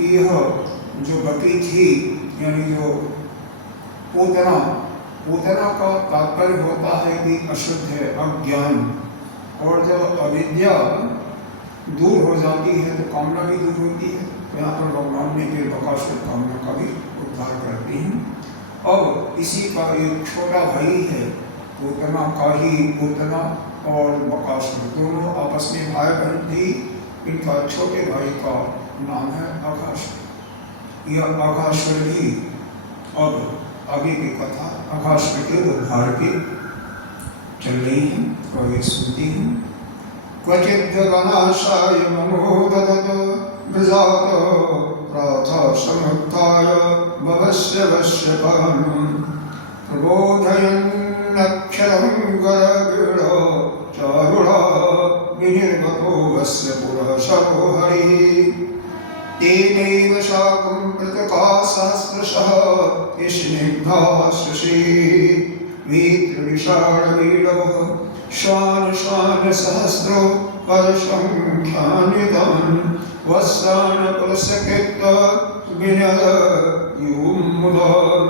कि यह जो बकरी थी, यानी जो पूतना, पूतना का तात्पर्य होता है कि अशुद्ध है, अज्ञान, और जब अविद्या दूर हो जाती है तो कामना भी दूर होती है। तो यहाँ पर भगवान ने फिर बकासुर कामना का भी उद्धार करते हैं। अब इसी का एक छोटा भाई है, पूतना का ही, पूतना और बकासुर दोनों आपस में भाई बहन थी। इनका छोटे भाई का नाम है अघासुर। यह अघासुर भी अब आगे की कथा अघासुर के उद्धार की चल रही है, तो ये सुनती हैं। क्वचिद् गणाशाय नमो ददत विजात प्रातः समुत्थाय भवस्य वश्यकम् प्रबोधयन्नक्षरं गरगीढ चारुणा विनिर्गतो वस्य पुरः शवो हरिः तेनैव शाकं पृथुकासहस्रशः स्निग्धाशशी वीत्रविशालवीडवः श्वान श्वान सहस्रो परसंख्यानितं वस्त्रान् पुलसकृत विनद युमुदं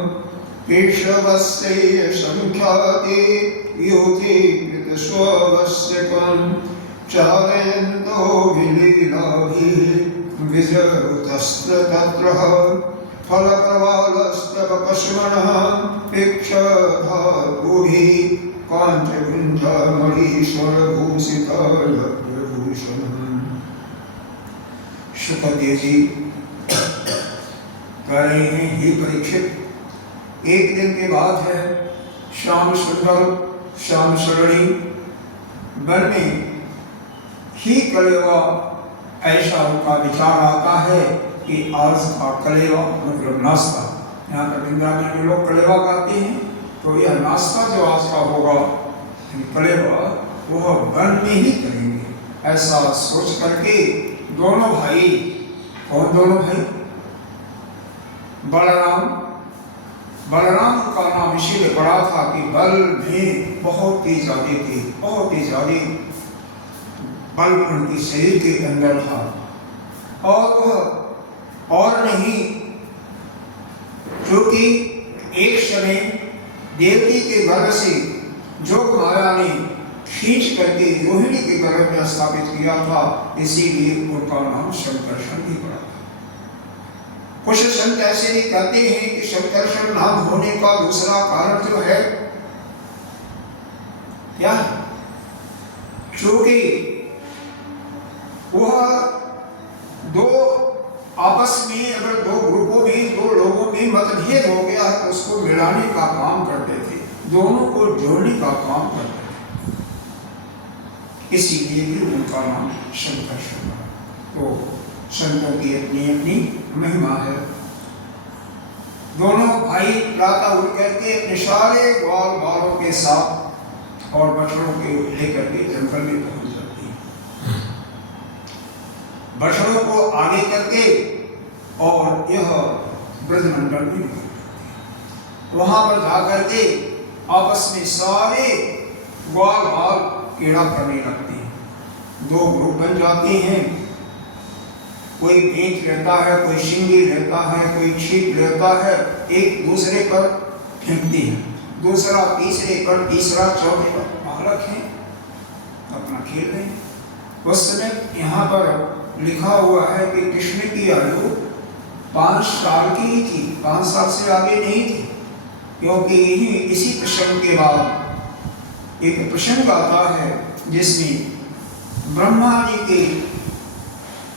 केशवस्य संख्याति युति कृतस्वस्यकं चारयन्तो विलीलाभिः विजरुतस्तत्र फलप्रवालस्तवपश्मनः इक्षधातुभिः कांचकुंजमणीश्वरभूषितभूषणम्। शुकदेव जी कह रहे हैं, हे परीक्षित, एक दिन के बाद है, श्याम सुंदर श्याम सरणी वन में ही कलेवा, ऐसा उनका विचार आता है कि आज का कलेवा मतलब नाश्ता, यहाँ पर वृंदावन में लोग कलेवा खाते हैं, तो यह नाश्ता जो आज का होगा कलेवा, वह वन में ही करेंगे। ऐसा सोच करके दोनों भाई, कौन दोनों भाई? बलराम, बलराम का नाम इसीलिए पड़ा था कि बल में बहुत ही ज्यादा थे, बहुत ही ज्यादा बल उनकी शरीर के अंदर था। और वह और नहीं, क्योंकि एक समय देवती के गर्भ से जोग माया ने खींच करके रोहिणी के गर्भ में स्थापित किया था, इसीलिए उनका नाम शंकरषण भी पड़ा था। कुछ संत ऐसे भी कहते हैं कि शंकरषण नाम होने का दूसरा कारण जो है क्या है, क्योंकि वह दो आपस में, अगर दो ग्रुपों में, दो लोगों में मतभेद हो गया है तो उसको मिलाने का काम करते थे, दोनों को जोड़ने का काम करते थे, इसीलिए भी उनका नाम शंकरषण है। तो संतों की अपनी अपनी महिमा है। दोनों भाई प्रातः उठ करके अपने सारे ग्वाल बालों के साथ और बछड़ों के लेकर के जंगल में पहुंच जाते हैं। बछड़ों को आगे करके और यह ब्रजमंडल में वहां पर जाकर के आपस में सारे ग्वाल बाल कीड़ा करने लगते हैं। दो ग्रुप बन जाते हैं, कोई भेंट लेता है, कोई शिंगी लेता है, कोई छीप लेता है, एक दूसरे पर फेंकते हैं, दूसरा तीसरे पर, तीसरा चौथे पर, बालक हैं अपना खेल रहे हैं। उस समय यहाँ पर लिखा हुआ है कि कृष्ण की आयु 5 साल की ही थी, 5 साल से आगे नहीं थी, क्योंकि यही इसी प्रसंग के बाद एक प्रसंग आता है जिसमें ब्रह्मा जी के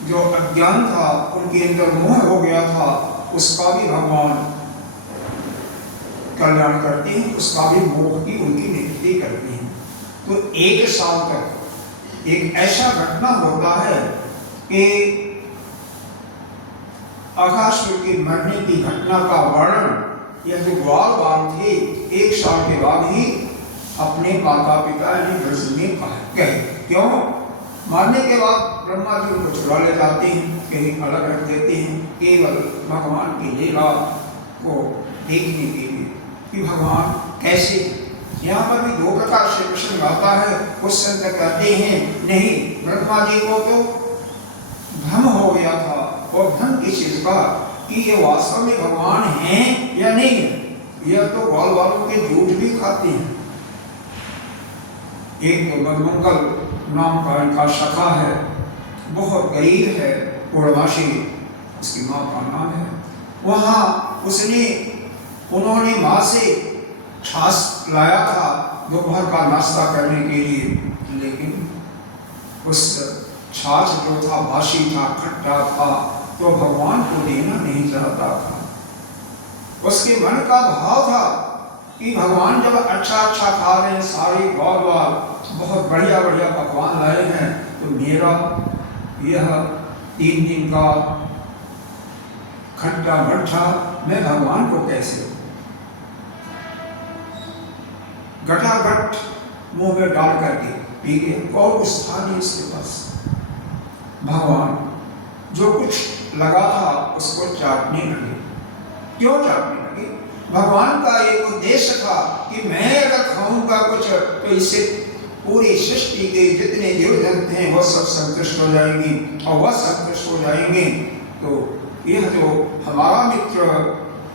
जो अज्ञान था, उनके अंदर मोह हो गया था, उसका भी भगवान कल्याण करते हैं, उसका भी मोह की उनकी निवृत्ति करते हैं। तो 1 साल तक एक ऐसा घटना होता है कि अघासुर के मरने की घटना का वर्णन यह जो ग्वाल बाल थे 1 साल के बाद ही अपने माता पिता ने ब्रज में कहे। क्यों? मारने के बाद ब्रह्मा जी उनको छुड़ा ले जाते हैं, कहीं अलग रख देते हैं, केवल भगवान की लीला को देखने के लिए कि भगवान कैसे। यहाँ पर भी 2 प्रकार से प्रश्न आता है। कुछ संत कहते हैं नहीं, ब्रह्मा जी को तो भ्रम हो गया था, और धन की चीज का कि ये वास्तव में भगवान हैं या नहीं है। यह तो ग्वाल वालों के झूठ भी खाते हैं। एक तो मनमंगल नाम का इनका सखा है, बहुत गरीब है, पूर्णवासी उसकी माँ का नाम है। वहाँ उन्होंने माँ से छाछ लाया था दोपहर का नाश्ता करने के लिए, लेकिन उस छाछ जो था बासी था, खट्टा था, तो भगवान को देना नहीं चाहता था। उसके मन का भाव था कि भगवान जब अच्छा अच्छा खा रहे हैं, सारे ग्वाल बहुत बढ़िया बढ़िया पकवान लाए हैं, तो मेरा यह 3 दिन का खट्टा मट्ठा मैं भगवान को कैसे गटागट मुंह में डाल करके पी गया। और कुछ था नहीं उसके पास। भगवान जो कुछ लगा था उसको चाटने लगे। क्यों चाटने लगे? भगवान का एक उद्देश्य था कि मैं अगर खाऊंगा कुछ तो इससे पूरी सृष्टि के जितने जीव जंतु हैं वह सब संतुष्ट हो जाएंगे, और वह संतुष्ट हो जाएंगे तो यह जो हमारा मित्र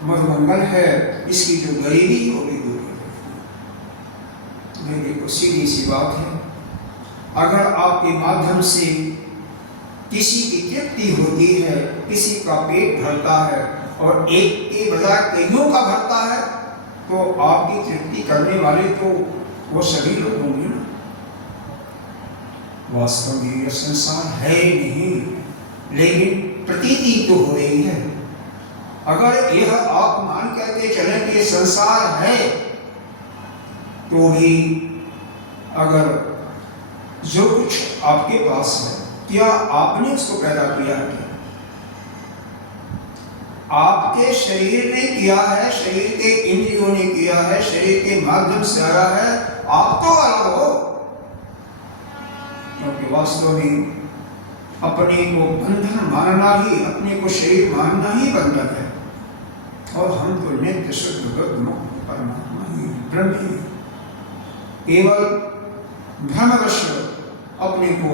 मधुमंगल है इसकी जो गरीबी होगी दूर हो जाएगी। देखो सीधी सी बात है, अगर आपके माध्यम से किसी की तृप्ति होती है, किसी का पेट भरता है और एक के बजाय कईयों का भरता है, तो आपकी तृप्ति करने वाले तो वो सभी लोग होंगे ना। वास्तव में यह संसार है नहीं, लेकिन प्रतीति तो हो रही है। अगर यह आप मान करके चलें कि संसार है, तो भी अगर जो कुछ आपके पास है, क्या आपने उसको पैदा किया है? आपके शरीर ने किया है, शरीर के इंद्रियों ने किया है, शरीर के माध्यम से आया है। आप तो अलग हो, क्योंकि वास्तव में अपने को बंधन मानना ही, अपने को शरीर मानना ही बंधन है। और हम तो नित्य शुद्ध बुद्ध मुक्त परमात्मा ही, ब्रह्म ही। केवल भ्रमवश अपने को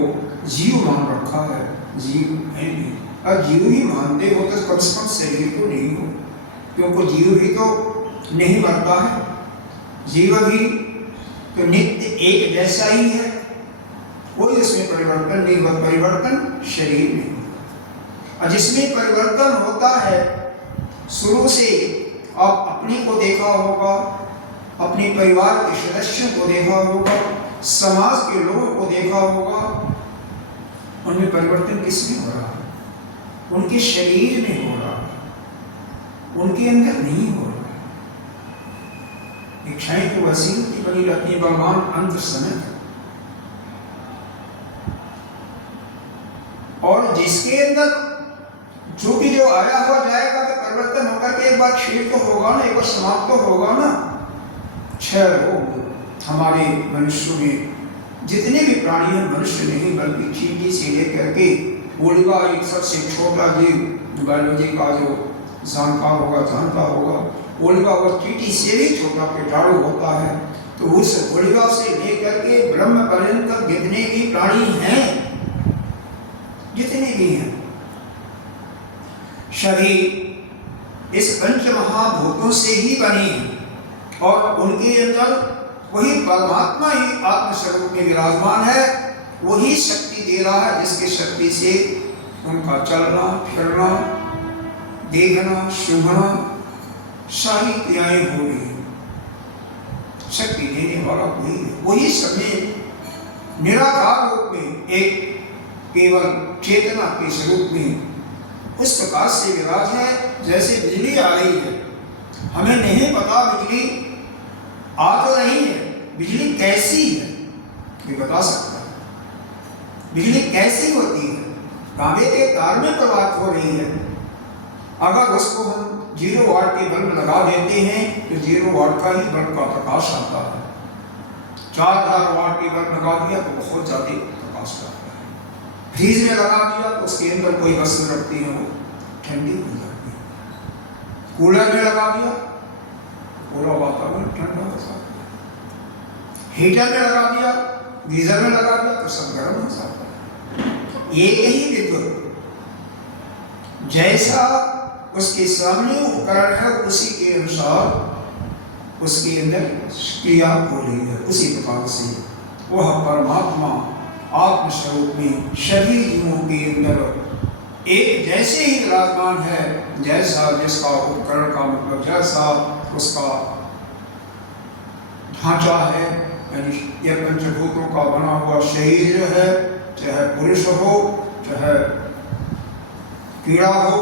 जीव मान रखा है, जीव है नहीं। और जीव ही मानते हो तो कम से कम शरीर तो नहीं हो, क्योंकि जीव भी तो नहीं मरता है, जीव भी तो नित्य एक जैसा ही है, कोई इसमें परिवर्तन नहीं होता। परिवर्तन शरीर में होता, और जिसमें परिवर्तन होता है शुरू से आप अपने को देखा होगा, अपने परिवार के सदस्यों को देखा होगा, समाज के लोगों को देखा होगा, उनमें परिवर्तन किसमें हो रहा है? उनके शरीर में हो रहा है, उनके अंदर नहीं हो रहा है। इच्छाएं तो वैसी की बनी रहती है भगवान अंत समय तक। और जिसके अंदर जो भी जो आया हुआ जाएगा तो परिवर्तन होकर के एक बार क्षीण तो होगा ना, एक बार समाप्त तो होगा ना। क्षय रोग हमारे मनुष्य में जितने भी प्राणी हैं, मनुष्य नहीं बल्कि चींटी से लेकर के ओलिवा, एक सबसे छोटा जीव बायोलॉजी का जो जानकार होगा, जानता होगा, ओलिवा और चींटी से भी छोटा कीटाणु होता है। तो उस ओलिवा से लेकर के ब्रह्म पर्यंत जितने भी प्राणी हैं, जितने भी हैं, शरीर इस पंच महाभूतों से ही बने हैं, और उनके अंदर वही परमात्मा ही आत्मस्वरूप में विराजमान है। वही शक्ति दे रहा है, जिसकी शक्ति से उनका चलना फिरना, देखना सूंघना सारी क्रियाएं हो रही है। शक्ति देने वाला वही है। वही समय निराकार रूप में एक केवल चेतना के स्वरूप में उस प्रकार से विराज है। जैसे बिजली आ रही है, हमें नहीं पता बिजली आ तो नहीं है, बिजली कैसी है ये बता सकता है। बिजली कैसी होती है? तांबे के तार में प्रवाहित हो रही है। अगर उसको हम 0 वाट के बल्ब लगा देते हैं तो 0 वाट का ही बल्ब का प्रकाश आता है। 4000 वाट के बल्ब लगा दिया तो बहुत ज्यादा प्रकाश आता है। फ्रीज में लगा दिया तो उसके अंदर कोई वस्तु रखती है वो ठंडी हो जाती है। कूलर में लगा दिया पूरा वातावरण ठंडा हो जाता है। हीटर में लगा दिया, गीजर में लगा दिया तो सब गर्म हो जाता है। एक ही विद्युत जैसा उसके सामने उपकरण है उसी के अनुसार उसके अंदर क्रिया हो रही है। उसी प्रकार से वह परमात्मा आत्मस्वरूप में सभी जीवों के अंदर एक जैसे ही विराजमान है, जैसा जिसका उपकरण का मतलब जैसा उसका ढांचा है, यानी यह पंचभूतों का बना हुआ शरीर है, चाहे पुरुष हो, चाहे कीड़ा हो,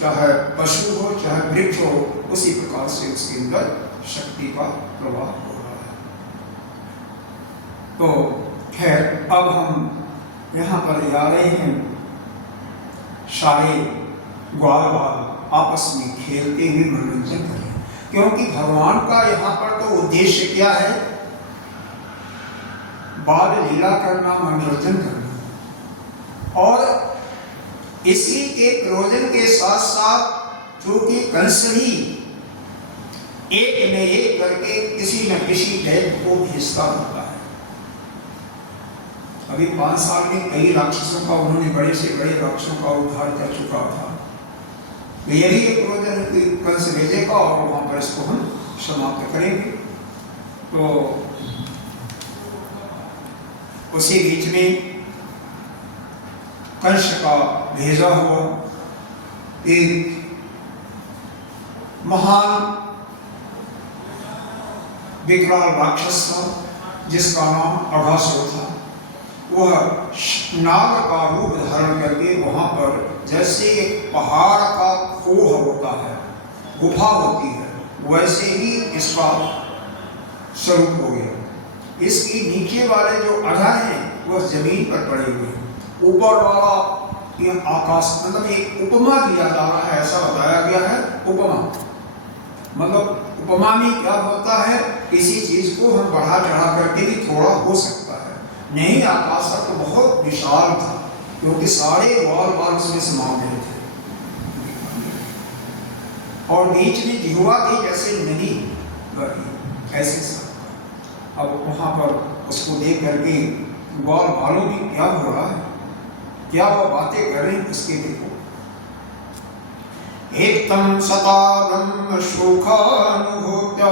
चाहे पशु हो, चाहे वृक्ष हो, उसी प्रकार से उसके अंदर शक्ति का प्रवाह हो रहा है। तो खैर अब हम यहाँ पर आ रहे हैं, सारे ग्वाल बाल आपस में खेलते हुए मनोरंजन करें, क्योंकि भगवान का यहाँ पर तो उद्देश्य क्या है? बाल लीला करना, मनोरंजन करना। और इसी के प्रयोजन के साथ साथ जो कि कंस भी एक न एक करके किसी न किसी दैत्य को भेजता होता है। अभी 5 साल में कई राक्षसों का उन्होंने बड़े से बड़े राक्षसों का उद्धार कर चुका था। यही एक प्रयोजन है कि कंस भेजेगा और वहां पर इसको हम समाप्त करेंगे। तो उसी बीच में कंस का भेजा हुआ एक महान विकराल राक्षस था जिसका नाम अघासुर था। वह नाग का रूप धारण करके वहां पर जैसे एक पहाड़ का खोह होता है, गुफा होती है, वैसे ही इसका स्वरूप हो गया। इसकी नीचे वाले जो आधार हैं वह जमीन पर पड़े हुए हैं, ऊपर वाला यह आकाश, मतलब एक उपमा दिया जा रहा है, ऐसा बताया गया है। उपमा मतलब उपमा में क्या होता है, किसी चीज को हम बढ़ा चढ़ा करके भी थोड़ा हो सकता है। नहीं, आकाश तो बहुत विशाल था क्योंकि सारे बाल उसमें समा गए थे और बीच में जिह्वा थी जैसे नदी ऐसे सब। अब वहां पर उसको देख करके बालों में क्या हो रहा है, क्या वो बातें कर रहे हैं, उसके देखो। एकम सता ब्रह्म शोकानुभूत्य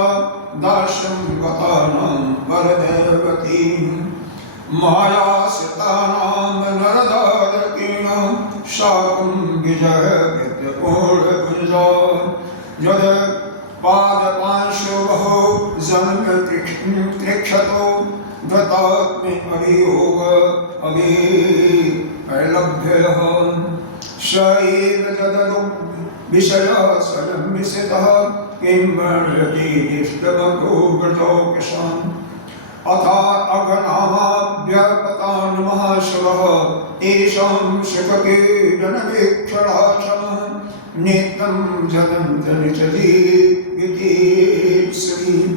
दाशं गतानां वरदेवकीं माया सतानां नरदारकीण शाकं विजय विद्यपूर्णभुजा यद पादपांशुभो जन्म त्रिक्षतो गतात्मे अभियोग अभिलभ्यः स एव जदनुग् विषय स्वयं विसितः किं वर्णयति इष्टमतो व्रतोपशान् अथा अघनामाभ्यपतान् महाशवः तेषां शुकके जनवीक्षणाक्षमः नित्यं जगन्त निचजीवितीप्सुभिः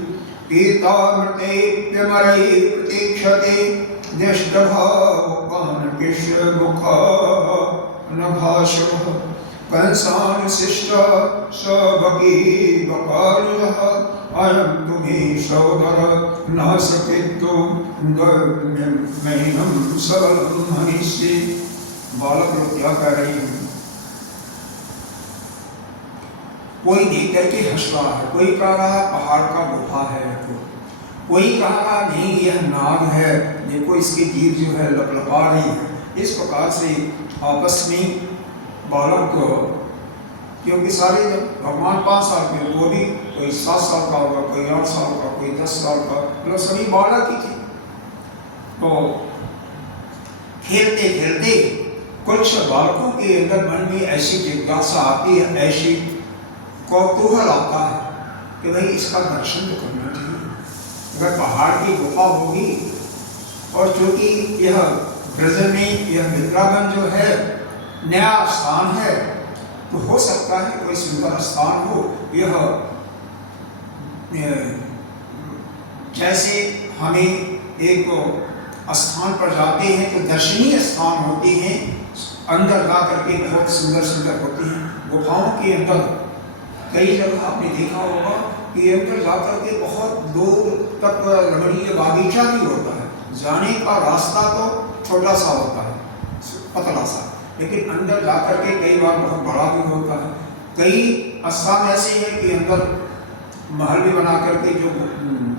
पीतामृतेऽप्यमरै प्रतीक्षते दृष्टभावपानकिष्यमुखा नभाशवः कंसानुशिष्ट सबकी बकारुजः अयं तुमे सौदर न सकित्तो महीनं सबलं मनीषी। बालक लोग क्या कह रहे हैं? कोई देख करके हंस रहा है, कोई कह रहा है पहाड़ का गुफा है, तो कोई कह रहा नहीं यह नाग है, देखो इसकी जीभ जो है लपलपा रही है। इस प्रकार से आपस में बालक को, क्योंकि सारे जब भगवान 5 साल के, वो भी कोई 7 साल का होगा, कोई 8 साल का, कोई 10 साल का, मतलब सभी बालक ही थे। तो खेलते खेलते कुछ बालकों के अंदर मन में ऐसी जिज्ञासा आती है, ऐसी कौतूहल आता है कि भाई इसका दर्शन तो करना चाहिए। अगर पहाड़ की गुफा होगी और चूंकि यह ब्रज में यह वृंदावन जो है नया स्थान है, तो हो सकता है कोई सुंदर स्थान हो। यह जैसे हमें एक स्थान पर जाते हैं तो दर्शनीय स्थान होते हैं, अंदर जा करके बहुत सुंदर सुंदर होते हैं। गुफाओं के अंदर कई जगह आपने देखा होगा कि अंदर जाकर के बहुत दूर तक रमणीय बागीचा भी होता है। जाने का रास्ता तो छोटा सा होता है, पतला सा, लेकिन अंदर जाकर के कई बार बहुत बड़ा भी होता है। कई स्थान ऐसे हैं कि अंदर महल भी बना करके जो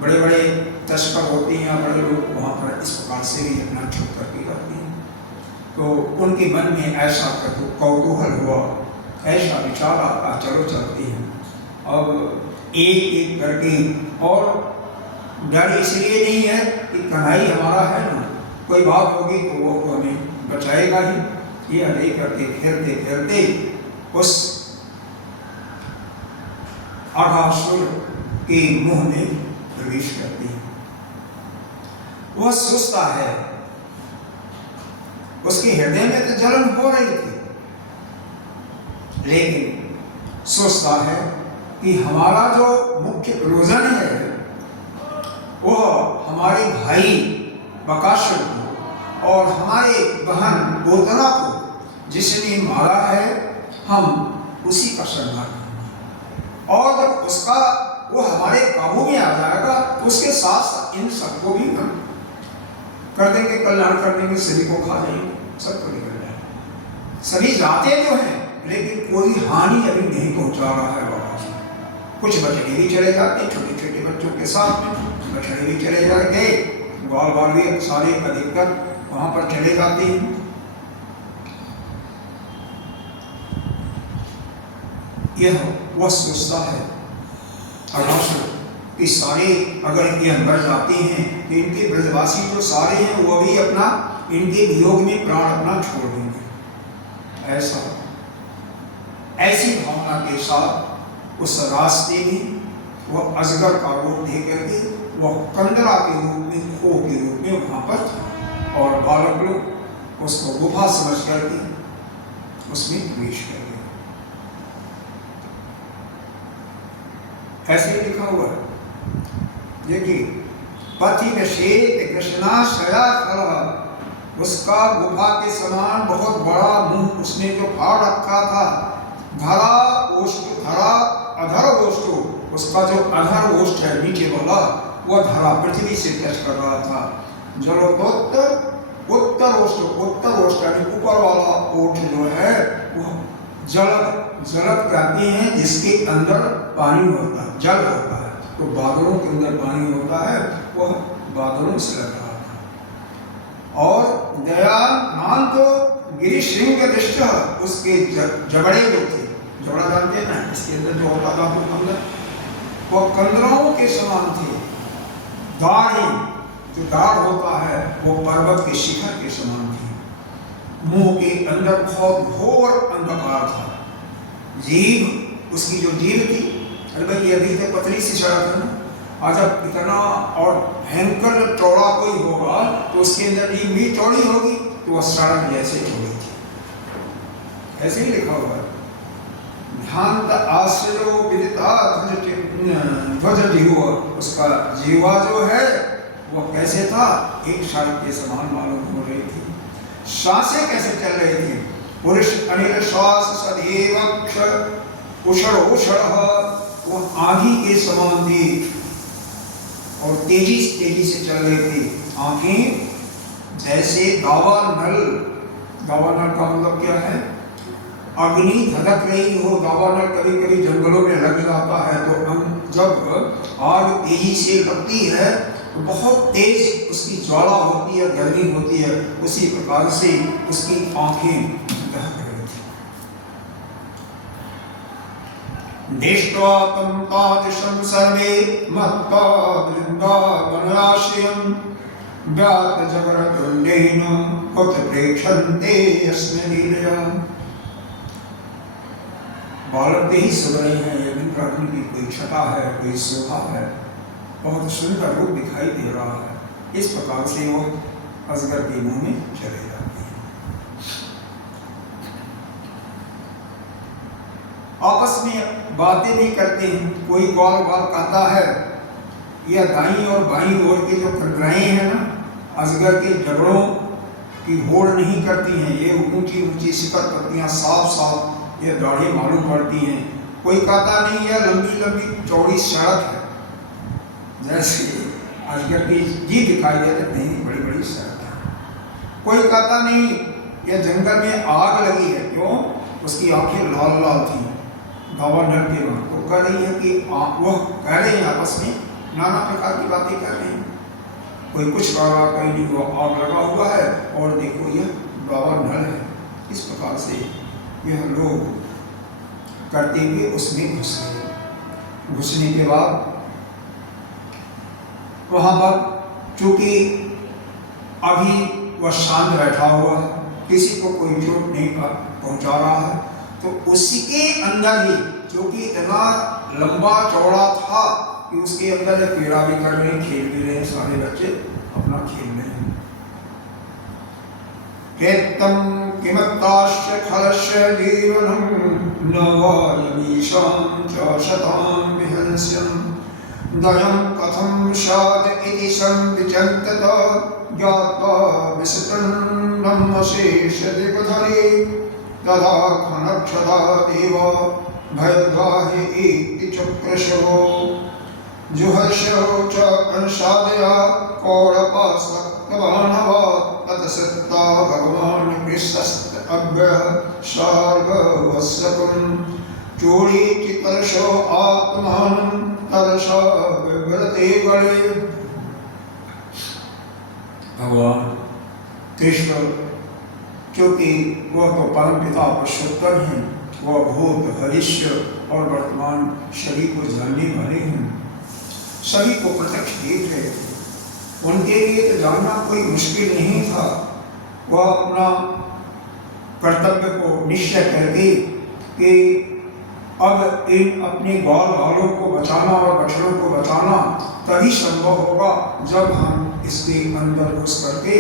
बड़े बड़े तस्कर होते हैं या बड़े लोग वहाँ पर इस प्रकार से भी अपना छुप करके रहते हैं। तो उनके मन में ऐसा कौतूहल हुआ, ऐसा विचार आता, चलो चलते हैं अब एक एक करके। और डर इसलिए नहीं है कि कन्हई हमारा है ना, कोई बात होगी तो वो हमें बचाएगा ही। ये ले करके खेलते खेलते उस अघासुर के मुंह में प्रवेश करते हैं। वह सोचता है, उसके हृदय में तो जलन हो रही थी, लेकिन सोचता है कि हमारा जो मुख्य प्रयोजन है वह हमारे भाई बकासुर को और हमारे बहन गोतना को जिसने मारा है, हम उसी का संहार करेंगे। और जब उसका वो हमारे काबू में आ जाएगा तो उसके साथ इन सबको भी हम कर देंगे, कल्याण कर देंगे, सभी को खा जाएंगे, सबको निकल जाएंगे। सभी जाते तो हैं लेकिन कोई हानि अभी नहीं पहुंचा रहा है बाबा जी। कुछ बछड़े भी चले जाते, छोटे छोटे बच्चों के साथ में बछड़े भी चले जाते, ग्वाल बाल भी सारे अधिकतर वहां पर चले जाते हैं। यह वह सोचता है अघासुर कि सारे अगर इनके अंदर जाते हैं तो इनके ब्रजवासी जो सारे हैं वो भी अपना इनके वियोग में प्राण अपना छोड़ देंगे। ऐसी भावना के साथ उस रास्ते में वह अजगर का रूप दे करके वह कंदरा के रूप में, खो के रूप में वहां पर था और बालक लोग उसको गुफा समझ करके उसमें प्रवेश कर गए। ऐसे लिखा हुआ है, देखिए, पथि में श्वेत कृष्णाशया खला, उसका गुफा के समान बहुत बड़ा मुंह उसने जो फाड़ रखा था। धरा ओष्ठ, धरा अधर ओष्ठ, उसका जो अधर ओष्ठ है नीचे वाला वह धरा पृथ्वी से टच कर रहा था। जलोत्तर उत्तर ओष्ठ, उत्तर ओष्ठ यानी ऊपर वाला ओठ जो है वह जलद कहते हैं जिसके अंदर पानी होता है, जल होता है। तो बादलों के अंदर पानी होता है, वह बादलों से लग रहा था। और दयामान तो गिरिशृंग दृष्ट, उसके जबड़े जो थे, जबड़ा जानते हैं ना, इसके अंदर जो होता था वह कंदराओं के समान थे। दाढ़ी जो दाढ़ होता है वो पर्वत के शिखर के समान थी। मुंह के अंदर बहुत घोर अंधकार था। जीभ, उसकी जो जीभ थी, अरे भाई ये अभी तक पतली सी सड़क है ना, आज जब इतना और भयंकर चौड़ा कोई होगा तो उसके अंदर जीभ भी चौड़ी होगी, तो वह सड़क जैसे चौड़ी थी। ऐसे ही लिखा हुआ है, ध्यान आश्रयो विदिता ध्वज जीवा, उसका जीवा जो है वह कैसे था, एक सड़क के समान मालूम हो रही थी। सांसें कैसे चल रही थी, पुरुष अनिल श्वास सदैव उषण उषण, वह आंधी के समान थी और तेजी से चल रही थी। आंखें जैसे दावानल, दावानल का मतलब क्या है, अग्नि धधक रही हो। दावानल कभी कभी जंगलों में लग जाता है तो हम जब आग तेजी से लगती है तो बहुत तेज उसकी ज्वाला होती है, गर्मी होती है, उसी प्रकार से उसकी आंखें दहक रही थी। दृष्ट्वा तं तादृशं सर्वे मत्वा वृन्दावनाश्रयं व्याप्तजगरतुण्डेन उत्प्रेक्षन्ते यस्मिन् लीलया। बालक ही सुन रहे हैं, यदि प्रकृति की कोई छटा है, कोई शोभा है, बहुत सुंदर रूप दिखाई दे रहा है। इस प्रकार से वो अजगर के मुंह में चले जाते हैं। आपस में बातें भी करते हैं। कोई ग्वाल बाल कहता है, यह दाई और बाई ओर के जो कंदराएं हैं ना, अजगर के जबड़ों की होड़ नहीं करती हैं। ये ऊंची ऊंची शिखर पत्तियां साफ साफ ये दाढ़ी मालूम पड़ती हैं। कोई कहता नहीं यह लंबी लंबी चौड़ी सड़क है, जैसे अजगर की जीभ दिखाई दे रही, नहीं बड़ी बड़ी सड़क है। कोई कहता नहीं यह जंगल में आग लगी है। क्यों? उसकी आंखें लाल लाल थी गवर्नर के वहां। तो कह रही है कि वह कह रहे हैं आपस में, नाना प्रकार की बातें कर रहे हैं, कोई कुछ कह रहा, कहीं नहीं, वो आग लगा हुआ है और देखो यह गवर्नर है। इस प्रकार से यह लोग करते हुए उसमें घुस गए। घुसने के बाद वहां पर चूंकि अभी वह शांत बैठा हुआ है, किसी को कोई चोट नहीं पहुंचा रहा है, तो उसी के अंदर ही, जो कि इतना लंबा चौड़ा था कि उसके अंदर क्रीड़ा भी कर रहे हैं, खेल भी रहे हैं, सारे बच्चे अपना खेल रहे हैं। केतम किमत्ताश्च खलस्य जीवनं नवायमीशं च शतं विहंस्यं दयं कथं स्याद् इति संविचिन्त्यत ज्ञात्वा विसृण्वम् अशेषदिग्धरे तदा खनक्षदा देव भयद्वाहि इति चक्रशो जुहर्षो च अंशादया कौरपासक्तवानव ततसत्ता भगवान् कृष्णस्त अभ्यः शार्गवस्यकुं चूड़ीचितर्षो आत्मानं तरसा विव्रते गणे। भगवान कृष्ण क्योंकि वह तो परम पिता पुरुषोत्तम हैं, वह भूत भविष्य और वर्तमान सभी को जानने वाले हैं, सभी को प्रत्यक्ष देख रहे थे। उनके लिए तो जानना कोई मुश्किल नहीं था। वह अपना कर्तव्य को निश्चय करके कि अब इन अपने ग्वाल बालों को बचाना और बछड़ों को बचाना तभी संभव होगा जब हम इसके अंदर घुस करके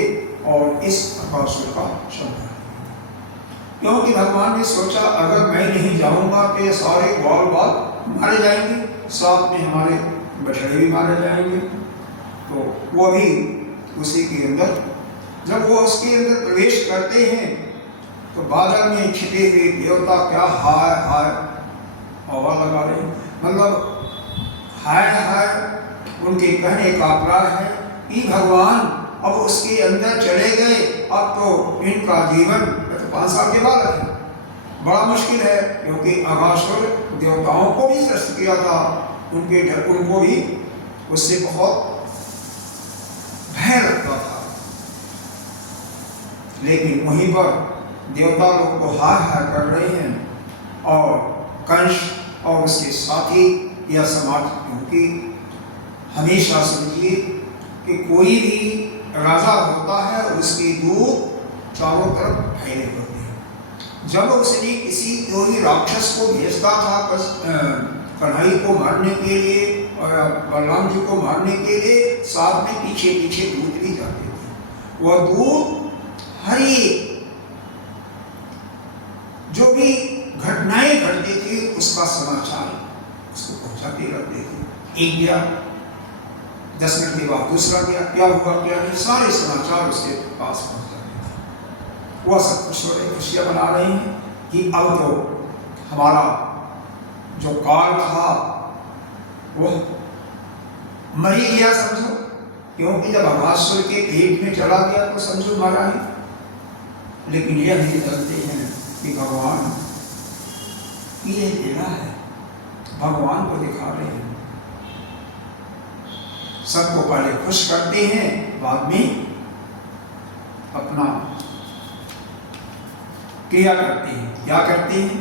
और इस अकासुर का संहार। क्योंकि भगवान ने सोचा अगर मैं नहीं जाऊंगा तो ये सारे ग्वाल बाल मारे जाएंगे, साथ में हमारे बछड़े भी मारे जाएंगे। तो वो भी उसी के अंदर, जब वो उसके अंदर प्रवेश करते हैं तो बादल में छिपे हुए देवता क्या हाय हाय आवाज लगा रहे हैं, मतलब हाय हाय उनके कहने का अभिप्राय है कि भगवान अब उसके अंदर चले गए, अब तो इनका जीवन, तो 5 साल के बालक है, बड़ा मुश्किल है। क्योंकि अघासुर देवताओं को भी त्रस्त किया था, उनको भी उससे बहुत भय लगता था। लेकिन वहीं पर देवता लोग को हाय हाय कर रहे हैं और कंस और उसके साथी यह समाज, क्योंकि हमेशा समझिए कि कोई भी राजा होता है उसके दूत चारों तरफ फैले होते हैं। जब उसने किसी कोई राक्षस को भेजता था कन्हई को मारने के लिए और बलराम जी को मारने के लिए, साथ में पीछे पीछे दूत भी जाते थे। वह दूत हर एक जो भी घटनाएं घटती थी उसका समाचार उसको पहुंचाते रहते थे। एक गया, 10 मिनट के बाद दूसरा गया, क्या हुआ क्या नहीं, सारे समाचार उसके पास पहुंच जाते थे। वह सब खुश हो रहे, खुशियां मना रहे हैं कि अब तो हमारा जो काल था वह मर ही गया समझो, क्योंकि जब अघासुर के पेट में चला गया तो समझो मरा ही। लेकिन यह नहीं जानते हैं कि भगवान ये लीला है, भगवान को दिखा रहे हैं। सबको पहले खुश करते हैं, बाद में अपना क्रिया करते हैं। क्या करते हैं?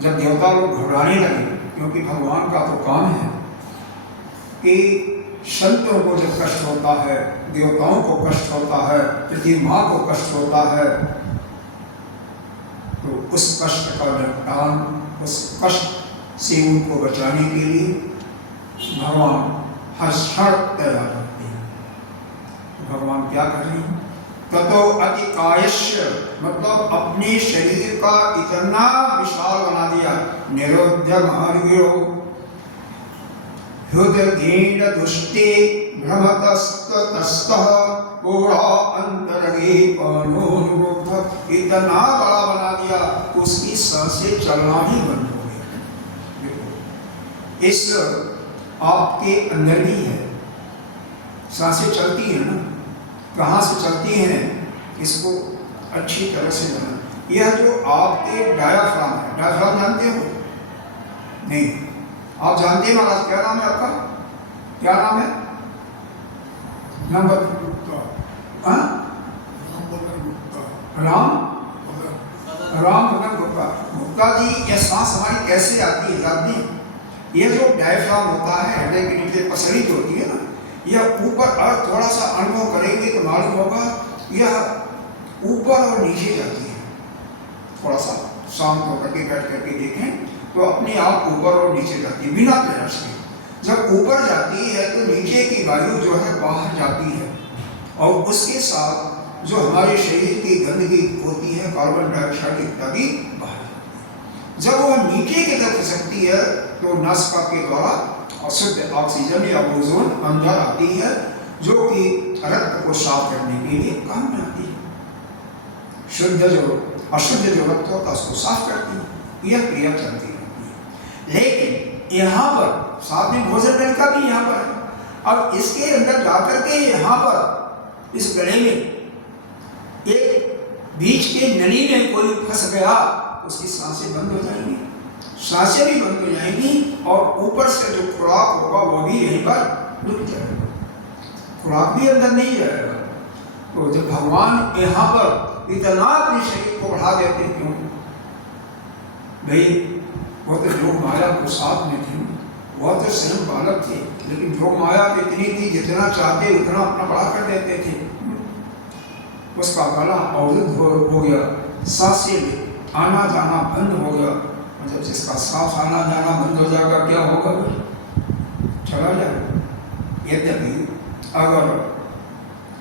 जब देवता लोग घबराने लगे, क्योंकि भगवान का तो काम है कि संतों को जब कष्ट होता है, देवताओं को कष्ट होता है, पृथ्वी माँ को कष्ट होता है, तो उस कष्ट का निपटान, उस कष्ट से उनको बचाने के लिए भगवान हर क्षण तैयार रहते हैं। तो भगवान क्या कर रहे हैं? ततो अतिकायस्य, मतलब अपने शरीर का इतना विशाल बना दिया, निरोध्य मार्गियो हृदयेन दुष्टे भ्रमतस्ततस्तः पूरा अंतरगे पानोनुरुद्ध, इतना बड़ा बना दिया उसकी सांसें चलना ही बंद हो गई। इस आपके अंदर भी है, सांसें चलती हैं ना, कहाँ से चलती हैं? इसको अच्छी तरह से जाना। यह जो आपके डायाफ्राम है, डायाफ्राम जानते हो? नहीं, आप जानते हैं महाराज? क्या नाम है आपका? क्या नाम है? नंबर राम भगत गुप्ता। गुप्ता जी, यह सांस हमारी कैसे आती है जानती हैं? यह जो डायफ्राम होता है, हृदय के नीचे पसली जो होती है ना, यह ऊपर और थोड़ा सा अनुभव करेंगे तो मालूम होगा यह ऊपर और नीचे जाती है। थोड़ा सा शांत होकर के बैठ करके देखें तो अपने आप ऊपर और नीचे जाती है बिना प्रयास के। जब ऊपर जाती है तो नीचे की वायु जो है बाहर जाती है और उसके साथ जो हमारे शरीर की गंदगी होती है, कार्बन डाइऑक्साइड इत्यादि बाहर जाती है। जब वह नीचे की तरफ खिसकती है तो नासिका के द्वारा अशुद्ध ऑक्सीजन या ओजोन अंदर आती है, जो कि रक्त को साफ करने के लिए काम में आती है। शुद्ध जो अशुद्ध जो रक्त होता है उसको साफ करती है। यह क्रिया चलती रहती है। लेकिन यहाँ पर साथ में भोजन जल का भी यहाँ पर है। अब इसके अंदर जाकर के यहाँ पर इस गले में एक बीच के नली में कोई फंस गया, उसकी सांसें बंद हो जाएंगी, सांसें भी बंद हो जाएंगी और ऊपर से जो खुराक होगा वो भी यहीं पर रुक जाएगा, खुराक भी अंदर नहीं जाएगा। तो जब भगवान यहाँ पर इतना अपने शरीर को बढ़ा देते क्यों? भाई वो तो योग माया को साथ में थी, वह तो स्वयं बालक थे, लेकिन योग माया इतनी थी जितना चाहते उतना अपना बढ़ा कर देते थे। उसका गला अवरुद्ध हो गया, सांसें आना जाना बंद हो गया। मतलब जिसका सांस आना जाना बंद हो जाएगा क्या होगा? चला जाएगा। यद्यपि अगर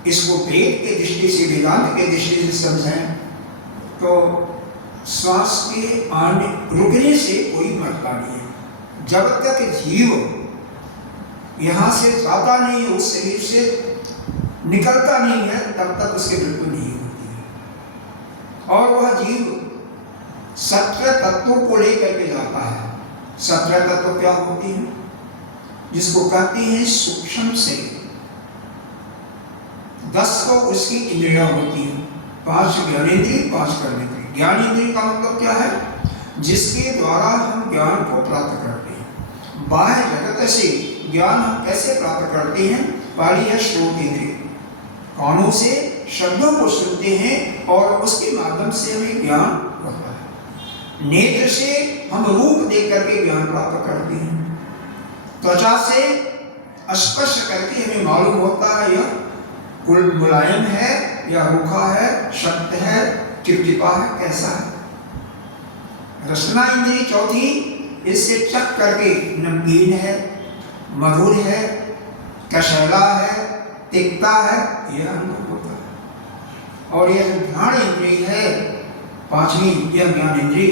इसको वेद के दृष्टि से, वेदांत के दृष्टि से समझें तो श्वास के आने रुकने से कोई मतलब नहीं है। जब तक जीव यहाँ से जाता नहीं है, उस शरीर से निकलता नहीं है, तब तक उसके मृत्यु नहीं होती है। और वह जीव 17 तत्वों को लेकर के जाता है। 17 तत्व क्या होती हैं? जिसको कहते हैं सूक्ष्म शरीर। 10 तो उसकी इंद्रियां होती हैं, 5 ज्ञानेंद्रिय, 5 कर्मेंद्रिय। ज्ञानेंद्रिय का मतलब क्या है? जिसके द्वारा हम ज्ञान को प्राप्त करते हैं। बाह्य जगत से ज्ञान हम कैसे प्राप्त करते हैं? पहली है श्रोतेंद्रिय, कानों से शब्दों को सुनते हैं और उसके माध्यम से हमें ज्ञान होता है। नेत्र से हम रूप देख करके ज्ञान प्राप्त करते हैं। त्वचा से स्पर्श करके हमें मालूम होता है यह मुलायम है या रूखा है, शक्त है, चिपचिपा है, कैसा है। रसना इंद्रिय चौथी, इससे चख करके नमकीन है, मधुर है, कशैला है, तिक्ता है, यह अनुभव होता है। और यह घ्राण इंद्रिय है 5वीं, यह ज्ञान इंद्रिय,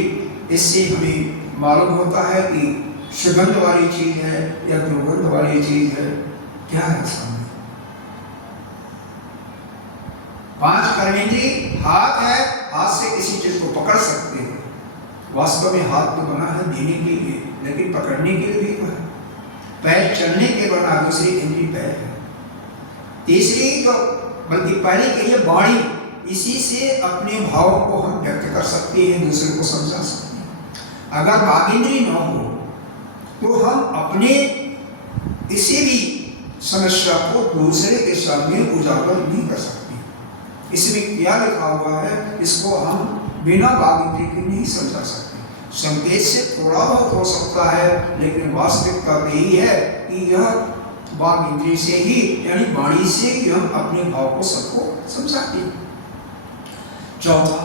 इससे हमें मालूम होता है कि सुगंध वाली चीज है या दुर्गंध वाली चीज है, क्या है सामने। 5 कर्मेंद्रिय, हाथ है, हाथ से किसी चीज को पकड़ सकते हैं। वास्तव में हाथ तो बना है देने के लिए, लेकिन पकड़ने के लिए भी तो है। पैर चलने के बना, दूसरी इंद्रिय पैर है। तीसरी तो बल्कि पहले के लिए वाणी, इसी से अपने भावों को हम व्यक्त कर सकते हैं, दूसरे को समझा सकते हैं। अगर वाग इंद्रिय न हो तो हम अपने किसी भी समस्या को दूसरे के सामने उजागर नहीं कर सकते। इसमें क्या लिखा हुआ है, इसको हम बिना वाग इंद्रिय के नहीं समझा सकते। संकेत से थोड़ा बहुत हो सकता है, लेकिन वास्तविकता यही है कि यह वाग इंद्रिय से ही, यानी वाणी से ही हम अपने भाव को सबको समझाते हैं। चौथा,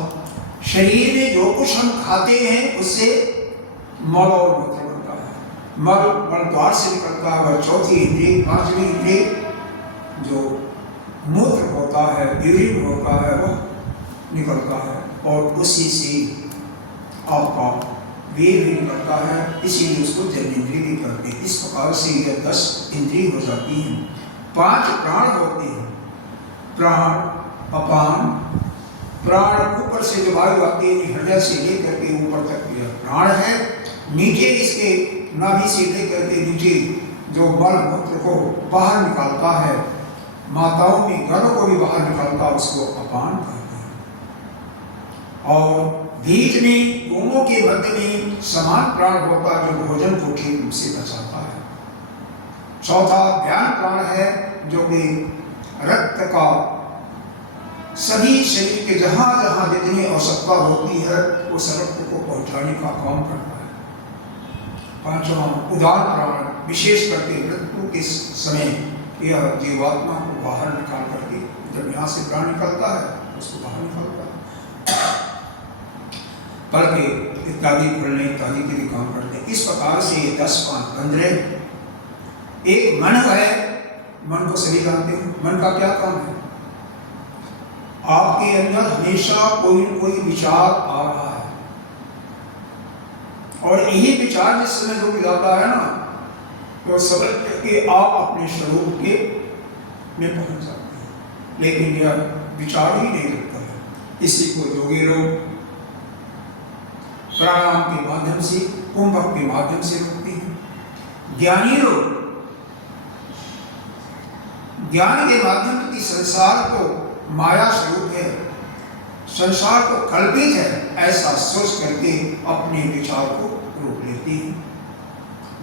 शरीर में जो कुछ हम खाते हैं उससे मल और मूत्र बनता है। मल मलद्वार से निकलता है, वह चौथी इंद्रिय। 5वीं इंद्रिय जो मूत्र होता है, यूरिन होता है, वह निकलता है और उसी से आपका वेग भी निकलता है, इसीलिए उसको जनेंद्रिय भी कहते हैं। इस प्रकार से यह 10 इंद्रिय हो जाती हैं। 5 प्राण होते हैं, प्राण, अपान। प्राण ऊपर से जो वायु आती है हृदय से लेकर के ऊपर तक यह प्राण है। नीचे इसके नाभि से लेकर के नीचे जो मल मूत्र को बाहर निकालता है, माताओं में गर्भ को भी बाहर निकालता है, उसको अपान कहते हैं। और बीच में दोनों के मध्य में समान प्राण होता है जो भोजन को ठीक रूप से पचाता है। चौथा ध्यान प्राण है जो कि रक्त का सभी शरीर के जहां जहां जितनी आवश्यकता होती है उस रक्त को पहुंचाने का काम करता है। पांचवा उदान प्राण विशेष करके मृत्यु के समय यह जीवात्मा को बाहर निकाल करके, जब यहाँ से प्राण निकलता है उसको बाहर निकालता है, पल के इत्यादि फूलने इत्यादि के भी काम करते हैं। इस प्रकार से 10, 5, 15 एक मन है। मन को सभी जानते हैं। मन का क्या काम है? आपके अंदर हमेशा कोई न कोई विचार आ रहा है और यही विचार जिस समय रुक जाता है ना तो समझ के आप अपने स्वरूप के में पहुंच जाते हैं। लेकिन यह विचार ही नहीं रुकता है। इसी को योगी लोग प्राणायाम के माध्यम से, कुंभक के माध्यम से रोकते हैं। ज्ञानी लोग ज्ञान के माध्यम से संसार को माया स्वरूप है, संसार को कल्पित है, ऐसा सोच करके अपने विचार को रोक लेते हैं।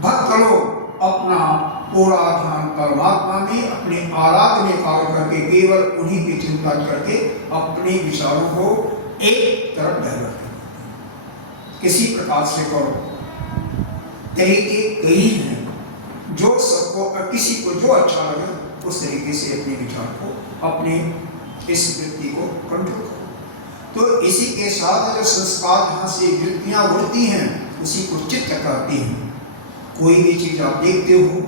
भक्त लोग अपना पूरा ध्यान परमात्मा में अपने आराधना में कार्य करके केवल उन्हीं की चिंता करके अपने विचारों को एक तरफ डाइवर्ट कर देते हैं। किसी प्रकार से करो, तरीके कई हैं जो सबको, किसी को जो अच्छा लगे उस तरीके से अपने विचार को, अपने इस वृत्ति को कंट्रोल करो। तो इसी के साथ जो संस्कार जहाँ से वृत्तियाँ उठती हैं उसी को चित्त करती हैं। कोई भी चीज आप देखते हो,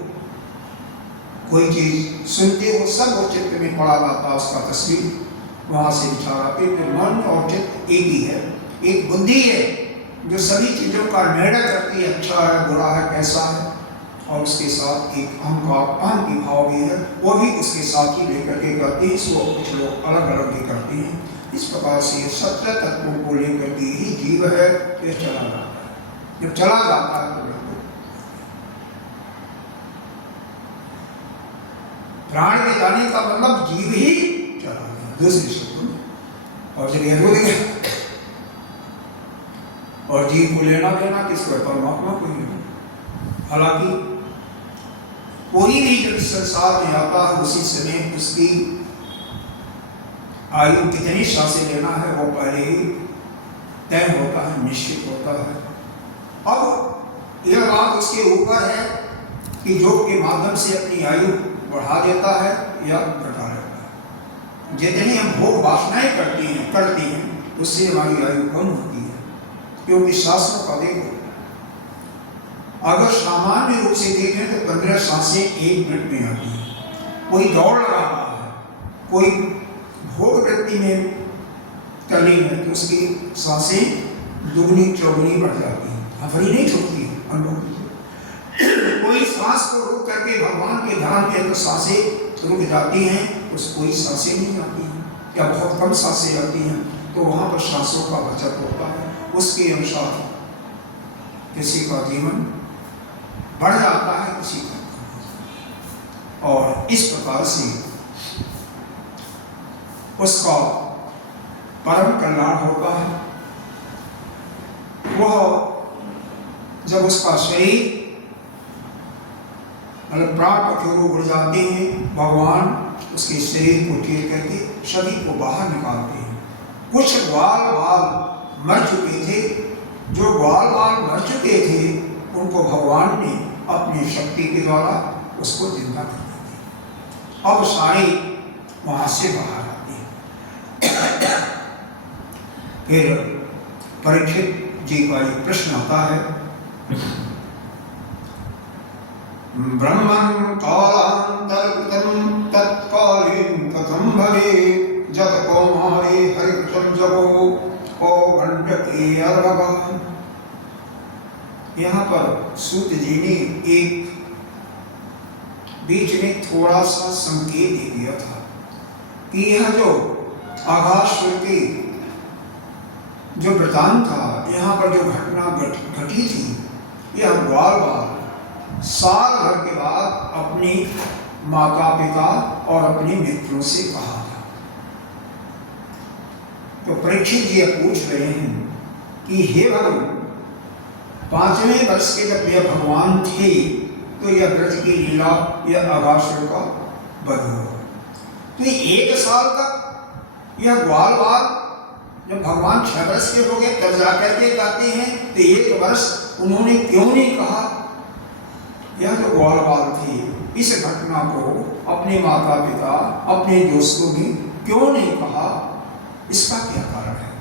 कोई चीज सुनते हो, सब वो चित्त में पड़ा रहता है, उसका तस्वीर वहाँ से विचार आते हैं। तो मन और चित्त एक ही है, एक बुद्धि है जो सभी चीजों का निर्णय करती है, अच्छा है बुरा है कैसा है, और उसके साथ एक अहंकार, अहम की भाव भी है, वो भी उसके साथ ही लेकर के करते हैं। इसको कुछ लोग अलग अलग भी करते हैं। इस प्रकार से 17 तत्वों को लेकर के ही जीव है, यह चला जाता है। जब चला जाता है तो प्राण के जाने का मतलब जीव ही चला गया, दूसरे शब्दों में। और जब यह रुक गया और जीव को लेना देना किसको? परमात्मा को ही। हालांकि कोई भी जब संसार में आता है उसी समय उसकी आयु कितनी सांसें लेना है वो पहले ही तय होता है, निश्चित होता है। अब यह बात उसके ऊपर है कि योग के माध्यम से अपनी आयु बढ़ा देता है या घटा देता है। जितनी हम भोग वासनाएं करती हैं उससे हमारी आयु कम होती है। क्योंकि शास्त्रों का देखो, अगर सामान्य रूप से देखें तो 15 सांसें 1 मिनट में आती है। कोई दौड़ रहा है, कोई भोग वृत्ति में तली है तो उसकी सांसें दुगनी चौगुनी बढ़ जाती है, हफड़ी नहीं छूटती है। अनुभव कोई सांस को रोक करके भगवान के ध्यान में तो सांसें रुक जाती हैं, उस कोई सांसें नहीं आती हैं या बहुत कम सांसें आती हैं, तो वहाँ पर सांसों का बचत होता है। उसके अनुसार किसी का जीवन बढ़ जाता है, किसी का, और इस प्रकार से उसका परम कल्याण होता है। वह जब उसका शरीर मतलब प्राण पखेरु उड़ जाते हैं, भगवान उसके शरीर को ठीक करके सभी को बाहर निकालते हैं। कुछ ग्वाल बाल मर चुके थे, जो ग्वाल बाल मर चुके थे उनको भगवान ने अपनी शक्ति के द्वारा उसको जिंदा कर दिया। अब सारे वहां से बाहर आते हैं। फिर परीक्षित जी का एक प्रश्न आता है, ब्रह्मन् कालान्तरकृतं तत्कालीन कथं भवेत् जत कौमारे हरिकृतं जपो गंडकी अर्भगः। यहाँ पर सूत जी ने एक बीच में थोड़ा सा संकेत दे दिया था कि यह जो आकाशवर की जो वृतांत था, यहाँ पर जो घटना घटी थी, यह ग्वाल बाल साल भर के बाद अपनी माता पिता और अपने मित्रों से कहा था। तो परीक्षित जी पूछ रहे हैं कि हे भगवान, 5वें वर्ष के जब यह भगवान थे तो यह ब्रज की लीला, यह अगासुर का वध हुआ। तो 1 साल तक यह ग्वाल बाल, जब भगवान 6 वर्ष के हो गए तब जाकर के कहते हैं, तो 1 वर्ष उन्होंने क्यों नहीं कहा? यह जो ग्वाल बाल थे, इस घटना को अपने माता पिता, अपने दोस्तों ने क्यों नहीं कहा? इसका क्या कारण है?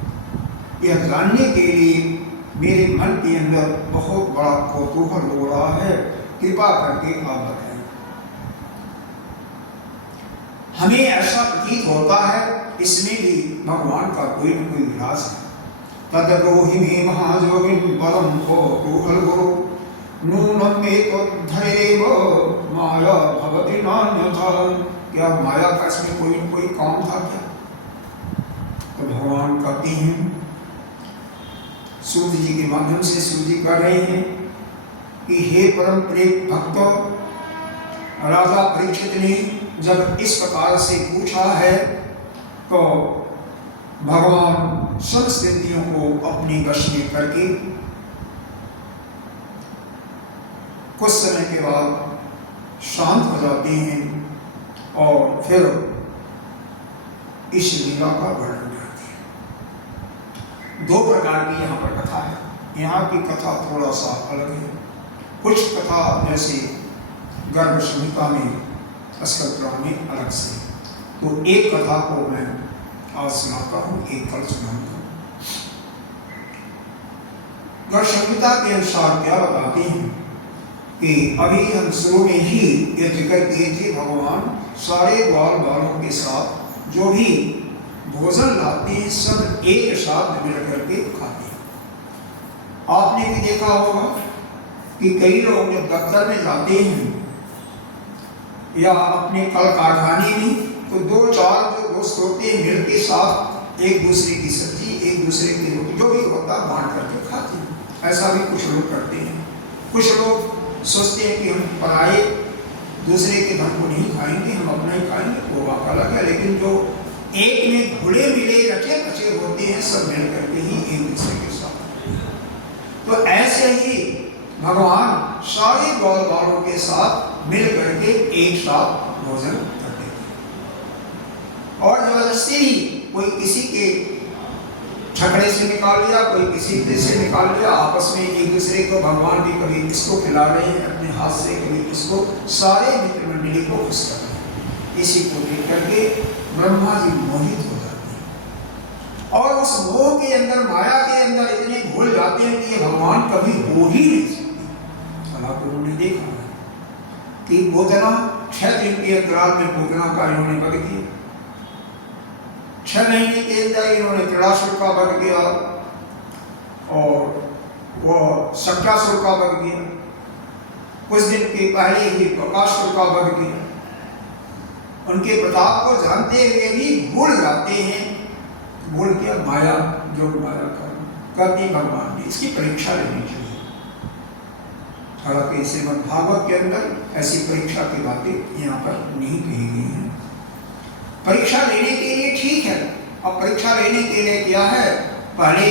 यह जानने के लिए मेरे मन के अंदर बहुत बड़ा कौतूहल हो रहा है। कृपा करके आप बताएं। हमें ऐसा प्रतीत होता है इसमें भी भगवान का कोई न कोई विलास है। तद्रोहि में महाजोगिन परम कौतूहल गुरु नूनम में तो धैर्य माया भगवती नान्यथा। क्या माया का इसमें कोई न कोई काम था क्या? तो भगवान कहते हैं, सूर्य जी के माध्यम से सूर्य जी कर रहे हैं कि हे परम प्रेम भक्त, राजा परीक्षित ने जब इस प्रकार से पूछा है तो भगवान सब स्थितियों को अपने वश में करके कुछ समय के बाद शांत हो जाते हैं और फिर इस लीला का वर्णन करते हैं। 2 प्रकार की यहाँ पर कथा है। यहाँ की कथा थोड़ा सा अलग है। कुछ कथा जैसे गर्भ संहिता में, स्कंद में अलग से। तो एक कथा को मैं आज सुनाता हूँ, एक कल सुनाऊंगा। गर्भ संहिता के अनुसार क्या बताते हैं कि अभी हम शुरू में ही ये जिक्र किए थे, भगवान सारे ग्वाल बालों के साथ जो भी भोजन लाते हैं सब एक साथ मिल करके खाते हैं। आपने भी देखा होगा कि कई लोग जब दफ्तर में जाते हैं या अपने कल कारखाने में, तो 2-4 जो दोस्त होते हैं मिल के साथ एक दूसरे की सब्जी, एक दूसरे की रोटी, जो भी होता है बांट करके खाते हैं। ऐसा भी कुछ लोग करते हैं। कुछ लोग सोचते हैं कि हम पराए दूसरे के धन को नहीं खाएंगे, हम अपना ही खाएंगे, वो बात अलग है। लेकिन जो एक में घुले मिले रचे बचे होते हैं सब मिल करके ही एक दूसरे के साथ। तो ऐसे ही भगवान सारे ग्वाल बालों के साथ मिल करके एक साथ भोजन करते थे। और जबरदस्ती ही कोई किसी के छकड़े से निकाल लिया, कोई किसी से निकाल लिया, आपस में एक दूसरे को भगवान भी कभी इसको खिला रहे हैं अपने हाथ से, कभी इसको, सारे मित्र मंडली को खुश कर रहे हैं। इसी को देख करके ब्रह्मा जी मोहित हो जाते हैं और उस मोह के अंदर, माया के अंदर इतने भूल जाते हैं कि ये भगवान कभी हो ही नहीं सकते। हालांकि उन्होंने देखा है कि पूतना 6 दिन के अंतराल में पूतना का इन्होंने वध किया। 6 महीने के अंदर इन्होंने त्रिलासुर का वध किया और वो शक्रासुर का वध किया। कुछ दिन के पहले ही बकासुर का वध किया। उनके प्रताप को जानते हुए भी भूल जाते हैं। भूल किया माया, जो माया करती भगवान ने, इसकी परीक्षा लेनी चाहिए। हालांकि श्रीमद् भागवत के अंदर ऐसी परीक्षा की बातें यहाँ पर नहीं कही गई हैं। परीक्षा लेने के लिए ठीक है। अब परीक्षा लेने के लिए क्या है, पहले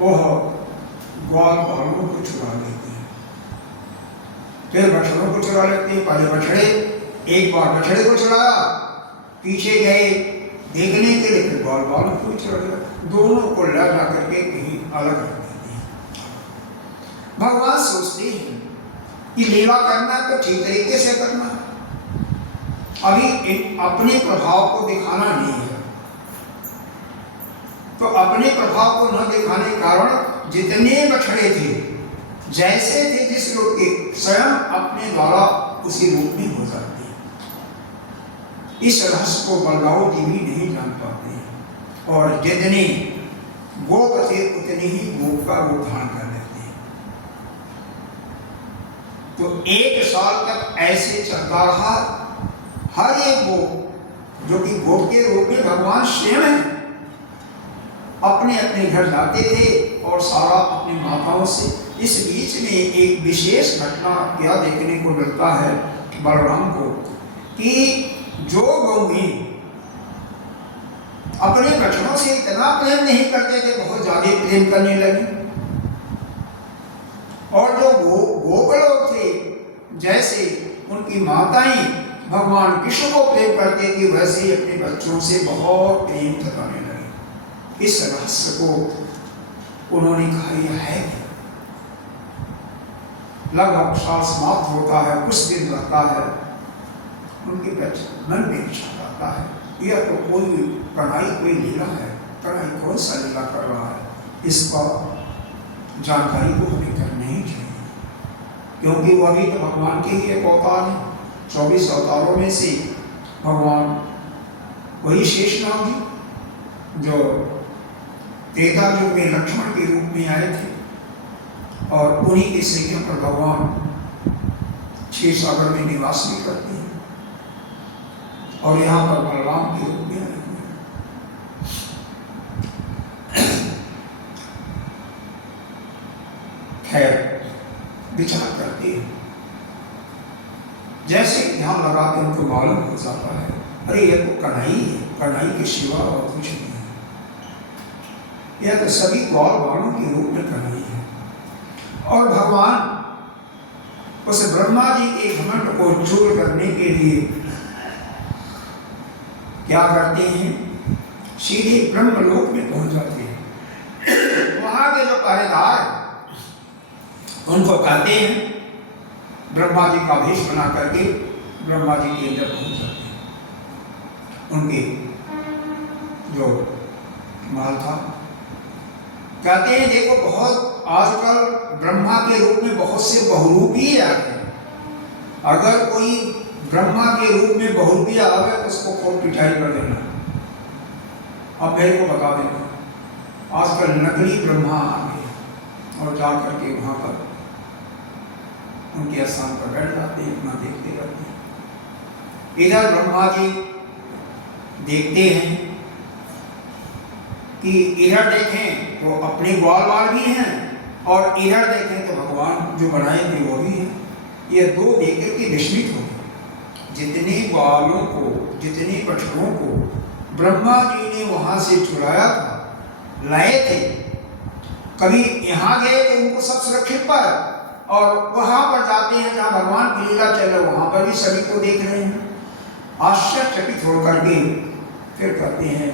वह ग्वाल बालों को चुरा लेते हैं, फिर बछड़ों को चुरा लेते हैं। पहले बछड़े, एक बार बछड़े को चुराया, पीछे गए देखने के लिए, फिर ग्वाल बालों को चुरा लिया। दोनों को ला करके कहीं अलग रख देते हैं। भगवान सोचते हैं कि लीला करना तो ठीक तरीके से करना, अभी अपने प्रभाव को दिखाना नहीं है। तो अपने प्रभाव को न दिखाने के कारण जितने बछड़े थे, जैसे थे जिस रूप के, स्वयं अपने द्वारा उसी रूप में हो जाते हैं। इस रहस्य को बलराव जी भी नहीं जान पाते हैं और जितने गोप थे उतने ही गोप का रूप धारण कर लेते हैं। तो 1 साल तक ऐसे चलता रहा। हर एक गोप, जो कि गोप के रूप में भगवान स्वयं अपने अपने घर जाते थे और सारा अपनी माताओं से। इस बीच में एक विशेष घटना क्या देखने को मिलता है बलराम को, कि जो गौएं अपने बच्चों से इतना प्रेम नहीं करते थे, बहुत ज्यादा प्रेम करने लगे। और जो गोप थे, जैसे उनकी माताएं भगवान कृष्ण को प्रेम करते थे, वैसे ही अपने बच्चों से बहुत प्रेम जताने लगे। इस रहस्य को उन्होंने कहा यह है। लगभग साल समाप्त होता है, कुछ दिन रहता है, उनके मन में विचार आता है, यह तो कोई कढ़ाई कोई लीला है, कढ़ाई कौन सा लीला कर रहा है, इसका जानकारी को हमें करना ही चाहिए, क्योंकि वो अभी तो भगवान के ही एक अवतार है। 24 अवतारों में से भगवान वही शेषनाग जी जो त्रेता युग में लक्ष्मण के रूप में आए थे, और उन्हीं के सैन्य पर भगवान क्षीर सागर में निवास भी करते हैं, और यहाँ पर बलराम के रूप में आए हुए हैं। खैर विचार करते हैं, जैसे ध्यान लगा के उनको मालूम हो जाता है, अरे यह तो कन्हई है, कन्हई के सिवा और कुछ नहीं है, यह तो सभी ग्वाल बालों के रूप में कन्हई है। और भगवान उस ब्रह्मा जी के घमंड को चूर करने के लिए क्या करते हैं, सीधे ब्रह्मलोक में पहुंच जाते हैं। वहां के जो पहरेदार उनको कहते हैं, ब्रह्मा जी का भेष बना करके ब्रह्मा जी के अंदर पहुंच जाते हैं। उनके जो महल था, कहते हैं देखो बहुत आजकल ब्रह्मा के रूप में बहुत से बहुरूपी आ गए, अगर कोई ब्रह्मा के रूप में बहुरूपी आ गए तो उसको खूब पिटाई कर देना। अब मेरे को बता देना, आजकल नकली ब्रह्मा आ गए और जा करके वहां पर उनके स्थान पर बैठ जाते हैं, अपना देखते रहते हैं। इधर ब्रह्मा जी देखते हैं कि इधर देखें तो अपने ग्वाल बाल भी हैं, और इधर देखें तो भगवान जो बनाए थे वो भी हैं। ये दो देख के विस्मित हो गए। जितने ग्वालों को, जितने बछड़ों को ब्रह्मा जी ने वहां से छुड़ाया था, लाए थे, कभी यहाँ गए थे उनको सब सुरक्षित पर, और वहां पर जाते हैं जहाँ भगवान की लीला चल रही, वहां पर भी सभी को देख रहे हैं। आश्चर्यचकित होकर के फिर कहते हैं,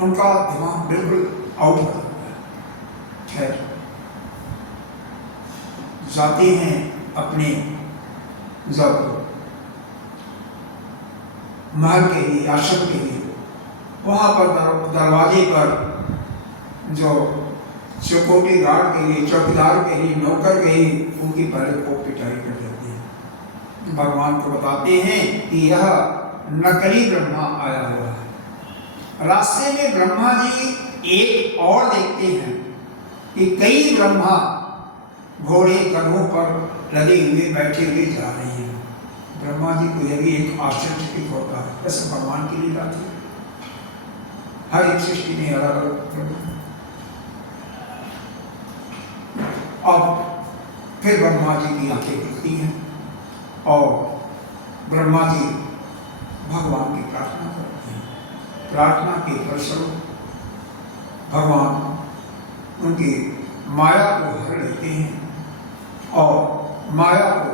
उनका दिमाग बिल्कुल आउट हो गया। खैर जाते हैं अपने जब महल के लिए, आश्रम के लिए, वहां पर दरवाजे पर जो सिक्योरिटी गार्ड के लिए, चौकीदार के लिए, नौकर के लिए, उनकी पहले को पिटाई कर देते हैं। भगवान को बताते हैं कि यह नकली ब्रह्मा आया हुआ है। रास्ते में ब्रह्मा जी एक और देखते हैं कि कई ब्रह्मा घोड़े गधों पर लदे हुए बैठे हुए जा रहे हैं। ब्रह्मा जी को यह भी एक आश्चर्यचकित होता है, ऐसे भगवान की लीला थी। हर एक सृष्टि में अलग अलग। अब फिर ब्रह्मा जी की आंखें खुलती हैं और ब्रह्मा जी भगवान की प्रार्थना करते हैं। प्रार्थना के फलस्वरूप भगवान उनकी माया को हर लेते हैं, और माया को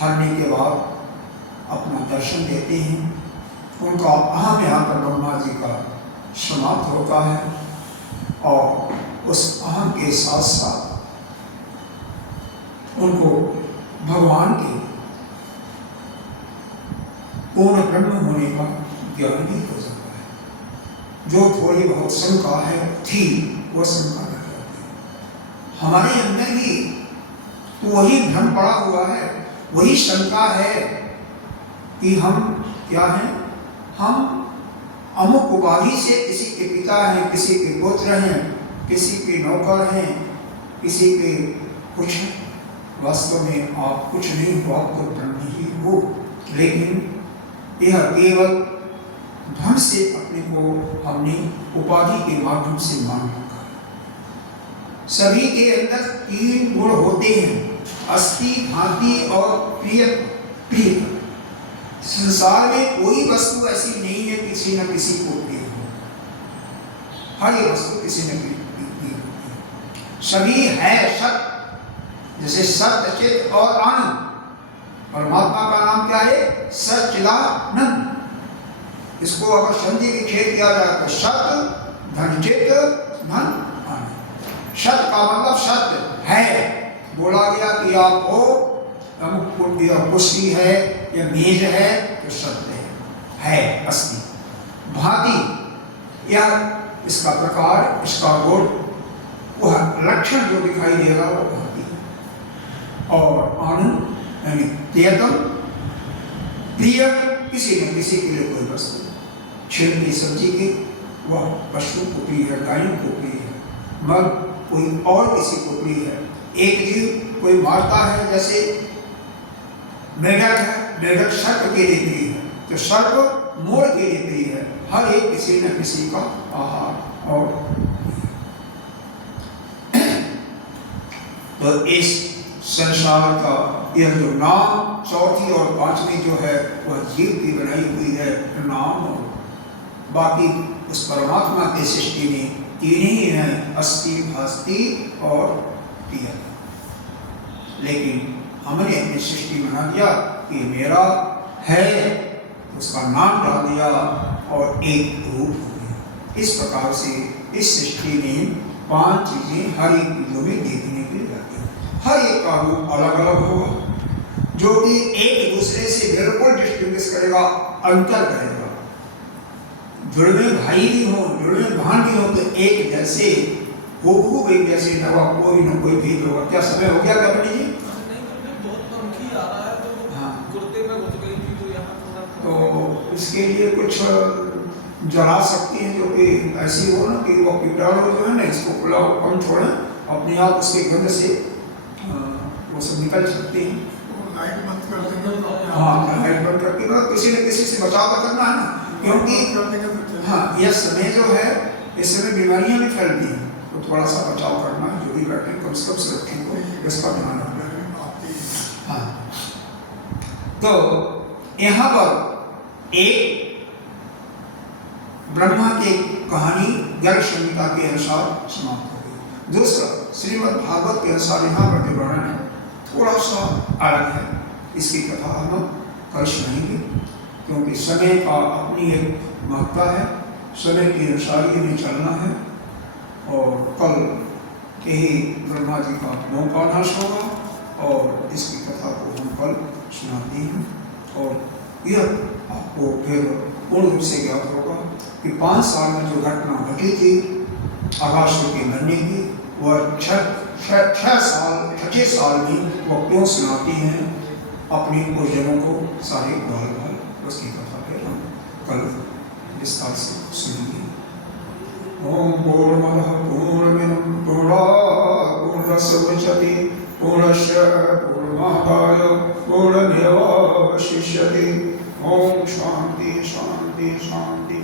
हरने के बाद अपना दर्शन देते हैं। उनका अहम यहाँ पर ब्रह्मा जी का समाप्त होता है, और उस अहम के साथ साथ उनको भगवान के पूर्ण ब्रह्म होने का ज्ञान भी हो जाता है। जो थोड़ी बहुत शंका है थी, वह शंका नहीं रहती। हमारे अंदर ही तो वही भ्रम पड़ा हुआ है, वही शंका है कि हम क्या हैं, हम अमुक उपाधि से किसी के पिता हैं, किसी के पुत्र हैं, किसी के नौकर हैं, किसी के कुछ हैं। वास्तव में आप कुछ नहीं हो, आप तो ब्रह्म ही हो, लेकिन यह केवल धन से अपने को हमने उपाधि के माध्यम से मान रखा है। सभी के अंदर 3 गुण होते हैं, अस्थि, भांति और प्रिय। संसार में कोई वस्तु ऐसी नहीं है किसी न किसी को प्रिय हो। हर एक वस्तु किसी न किसी सभी है सत, जैसे सत्य चित और आनंद। परमात्मा का नाम क्या है? सच्चिदानंद। इसको अगर संधि विच्छेद किया जाए तो सत धन चित धन आनंद। सत का मतलब सत्य है, बोला गया कि आप हो अमुक कुर्सी है या मेज है तो सत्य है असली। भांति या इसका प्रकार, इसका गुण, वह लक्षण जो दिखाई देगा वो भांति है। और आनंद यानी प्रियतम, प्रिय किसी न किसी के लिए कोई वस्तु, छिलकी सब्जी की वह पशु को प्रिय है, गायों को प्रिय है, मगर कोई और किसी को प्रिय है। एक जीव कोई मारता है, जैसे मेढक है, मेढक सर्प के लिए प्रिय है, तो सर्प मोर के लिए प्रिय है। हर एक किसी न किसी का आहार। और तो इस संसार का यह जो नाम, चौथी और पांचवी जो है वह जीव की बनाई हुई है नाम। और बाकी उस परमात्मा की सृष्टि में तीन ही हैं, अस्थि, भास्ति और क्रिया। लेकिन हमने अपनी सृष्टि बना दिया कि मेरा है, उसका नाम डाल दिया और एक रूप हो गया। इस प्रकार से इस सृष्टि में पांच चीजें हर एक चीजों में देखने के लिए जाती हैं। हर एक का रूप अलग अलग होगा, जो कि एक दूसरे से बिल्कुल डिस्टिंग्विश करेगा, अंतर करेगा। जुड़वे भाई भी हो, जुड़वे बहन भी हो, तो एक जैसे खूब एक जैसे नवा कोई न कोई भेद होगा। क्या समय हो गया क्या पंडित जी? तो इसके लिए कुछ जला सकती हैं जो कि ऐसी हो ना कि वो कीटाणु जो है ना, इसको खुला कम छोड़ें, अपने आप उसके गंध से वो सब निकल सकते हैं। लाइट बंद कर देंगे। हाँ, लाइट बंद करके मतलब किसी न किसी से बचाव करना है ना, क्योंकि हाँ यह समय जो है, इस समय बीमारियां भी फैलती हैं, तो थोड़ा सा बचाव करना है। जो भी बैठे कम से कम सुरक्षित हो, इसका ध्यान रखना है। हाँ, तो यहाँ पर एक ब्रह्मा की कहानी गर्ग संहिता के अनुसार समाप्त हो गई। दूसरा श्रीमद् भागवत के अनुसार यहाँ पर वर्णन है, थोड़ा सा अलग है। इसकी कथा हम कल सुनेंगे, क्योंकि समय का अपनी एक महत्ता है, समय के अनुसार ही नहीं चलना है। और कल यही ब्रह्मा जी का मोक्षाभास होगा और इसकी कथा को हम कल सुनाते हैं। और यह आपको फिर पूर्ण रूप से ज्ञात होगा कि 5 साल में जो घटना घटी थी अगासुर के मरने की, वह छठे साल में वो क्यों सुनाती हैं अपने पूर्वजों को सारे बाल बाल, उसकी कथा फिर हम कल विस्तार से सुनेंगे। ओम पूर्णमदः पूर्णमिदं पूर्णात् पूर्णमुदच्यते पूर्णस्य पूर्णमादाय पूर्णमेवावशिष्यते। ओम शांति शांति शांति।